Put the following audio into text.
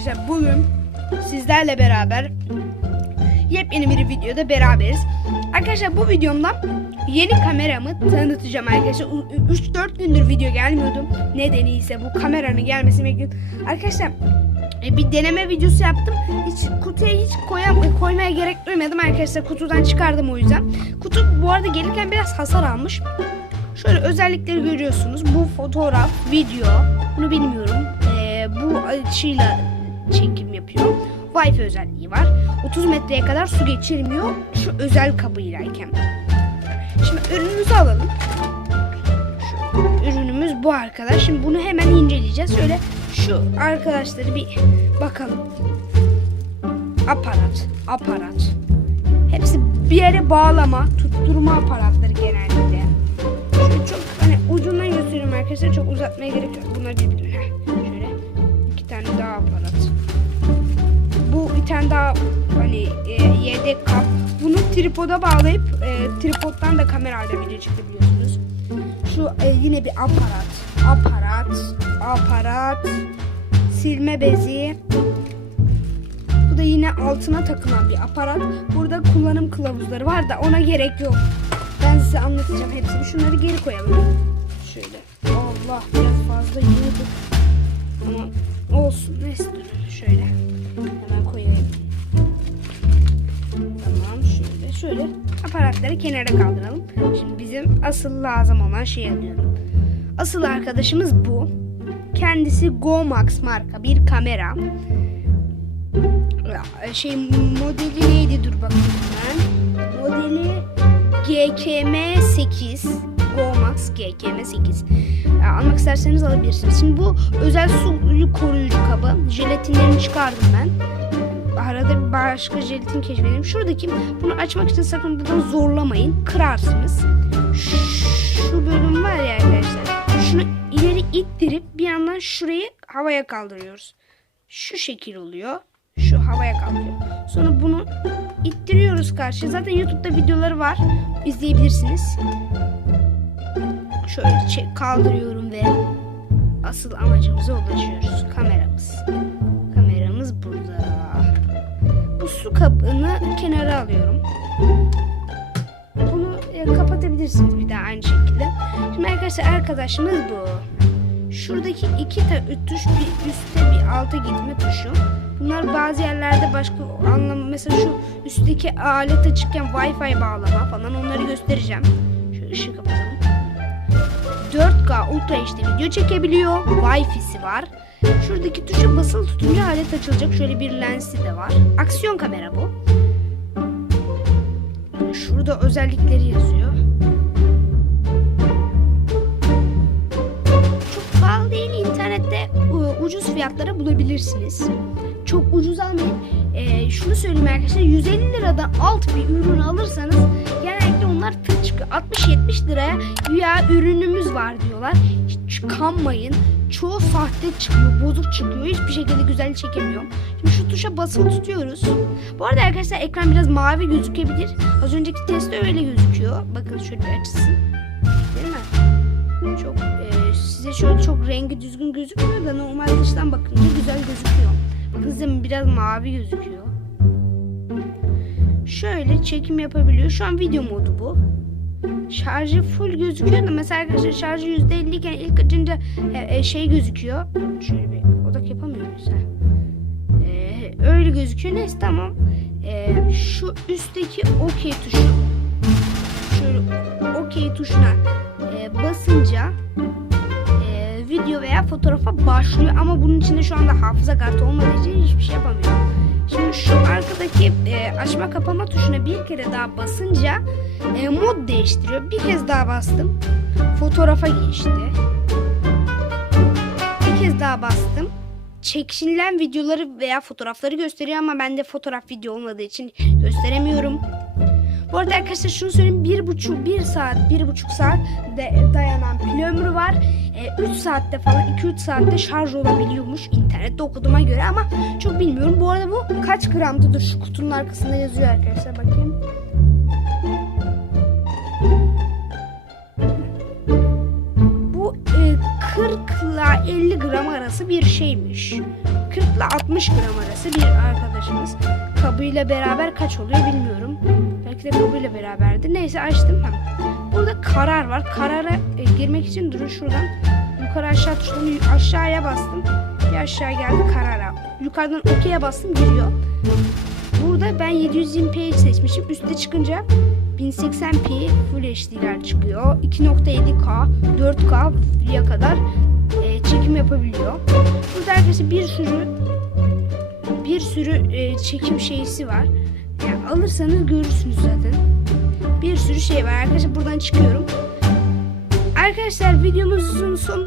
arkadaşlar bugün sizlerle beraber yepyeni bir videoda beraberiz. Arkadaşlar bu videomda yeni kameramı tanıtacağım arkadaşlar. 3-4 gündür video gelmiyordu. Nedeni ise bu kameranın gelmesi bekliyorum. Arkadaşlar e, bir deneme videosu yaptım. Hiç kutuya hiç koyam koymaya gerek duymadım arkadaşlar. Kutudan çıkardım o yüzden. Kutu bu arada gelirken biraz hasar almış. Şöyle özellikleri görüyorsunuz. Bu fotoğraf, video. Bunu bilmiyorum. Ee, bu açıyla çekim yapıyor. Wi-Fi özelliği var. 30 metreye kadar su geçirmiyor. Şu özel kabıylayken. Şimdi ürünümüzü alalım. Şu ürünümüz bu arkadaş. Şimdi bunu hemen inceleyeceğiz. Şöyle şu arkadaşları bir bakalım. Aparat, aparat. Hepsi bir yere bağlama, tutturma aparatları genellikle. Şöyle çok hani ucundan gösteriyorum arkadaşlar. Çok uzatmaya gerek yok. Bunlar birbirine. Tane daha hani e, yedek kap. Bunu tripoda bağlayıp e, tripoddan da kamerayla video çekebiliyorsunuz. Şu e, yine bir aparat. Aparat. Aparat. Silme bezi. Bu da yine altına takılan bir aparat. Burada kullanım kılavuzları var da ona gerek yok. Ben size anlatacağım hepsini. Şunları geri koyalım. Şöyle. Allah biraz fazla yığdık. Ama olsun. Neyse. Şöyle. Şöyle. Aparatları kenara kaldıralım. Şimdi bizim asıl lazım olan şeyi alıyorum. Asıl arkadaşımız bu. Kendisi GoMax marka bir kamera. Şey modeli neydi dur bakayım ben. Modeli GKM8 GoMax GKM8 Ya, almak isterseniz alabilirsiniz. Şimdi bu özel suyu koruyucu kabı. Jelatinlerini çıkardım ben. Arada bir başka jelatin keşfedelim. Şuradaki bunu açmak için sakın buradan zorlamayın. Kırarsınız. Şu bölüm var ya arkadaşlar. Şunu ileri ittirip bir yandan şurayı havaya kaldırıyoruz. Şu şekil oluyor. Şu havaya kalkıyor. Sonra bunu ittiriyoruz karşı. Zaten YouTube'da videoları var. İzleyebilirsiniz. Şöyle kaldırıyorum ve asıl amacımıza ulaşıyoruz. Kameramız. Su kabını kenara alıyorum. Bunu kapatabilirsiniz bir daha aynı şekilde. Şimdi arkadaşlar arkadaşımız bu. Şuradaki iki ta tuş bir üstte bir alta gitme tuşu. Bunlar bazı yerlerde başka anlamı mesela şu üstteki alet açıkken Wi-Fi bağlama falan onları göstereceğim. Şu ışığı kapatalım. 4K Ultra HD video çekebiliyor. Wi-Fi'si var. Şuradaki tuşa basılı tutunca alet açılacak. Şöyle bir lensi de var. Aksiyon kamera bu. Şurada özellikleri yazıyor. Çok pahalı değil. İnternette ucuz fiyatlara bulabilirsiniz. Çok ucuz almayın. E, şunu söyleyeyim arkadaşlar. 150 liradan alt bir ürün alırsanız genellikle onlar tır çıkıyor. 60-70 liraya ya var diyorlar. Hiç kanmayın. Çoğu sahte çıkıyor, bozuk çıkıyor. Hiçbir şekilde güzel çekemiyor. Şimdi şu tuşa basılı tutuyoruz. Bu arada arkadaşlar ekran biraz mavi gözükebilir. Az önceki testte öyle gözüküyor. Bakın şöyle bir açısın. Değil mi? Çok e, size şöyle çok rengi düzgün gözükmüyor da normal dıştan bakınca güzel gözüküyor. Bakın size biraz mavi gözüküyor. Şöyle çekim yapabiliyor. Şu an video modu bu. Şarjı full gözüküyor da mesela arkadaşlar şarjı %50 iken ilk açınca e, e, şey gözüküyor. Şöyle bir odak yapamıyor muyuz? ha? E, öyle gözüküyor. Neyse tamam. E, şu üstteki OK tuşu şöyle OK tuşuna e, basınca e, video veya fotoğrafa başlıyor ama bunun içinde şu anda hafıza kartı olmadığı için hiçbir şey yapamıyor. Şimdi şu arkadaki e, açma kapama tuşuna bir kere daha basınca e, mod değiştiriyor. Bir kez daha bastım. Fotoğrafa geçti. Bir kez daha bastım. Çekinilen videoları veya fotoğrafları gösteriyor ama bende fotoğraf video olmadığı için gösteremiyorum. Bu arada arkadaşlar şunu söyleyeyim. Bir buçuk, bir saat, bir buçuk saat de dayanan pil ömrü var. 3 saatte falan, 2-3 saatte şarj olabiliyormuş internette okuduğuma göre ama çok bilmiyorum. Bu arada bu kaç gramdadır şu kutunun arkasında yazıyor arkadaşlar bakayım. Bu e, 40 ile 50 gram arası bir şeymiş. 40 ile 60 gram arası bir arkadaşımız. Kabıyla beraber kaç oluyor bilmiyorum. Belki de kabıyla beraberdi. Neyse açtım. Ha. Burada karar var. Karara e, girmek için durun şuradan. Yukarı aşağı tuşlarını aşağıya bastım. Bir aşağı geldi karara. Yukarıdan okey'e bastım giriyor. Burada ben 720p seçmişim. Üste çıkınca 1080p Full HD'ler çıkıyor. 2.7K, 4K'ya kadar e, çekim yapabiliyor. Burada arkadaşlar bir sürü bir sürü e, çekim şeysi var. Yani alırsanız görürsünüz zaten. Bir sürü şey var arkadaşlar. Buradan çıkıyorum. Arkadaşlar videomuzun sonunda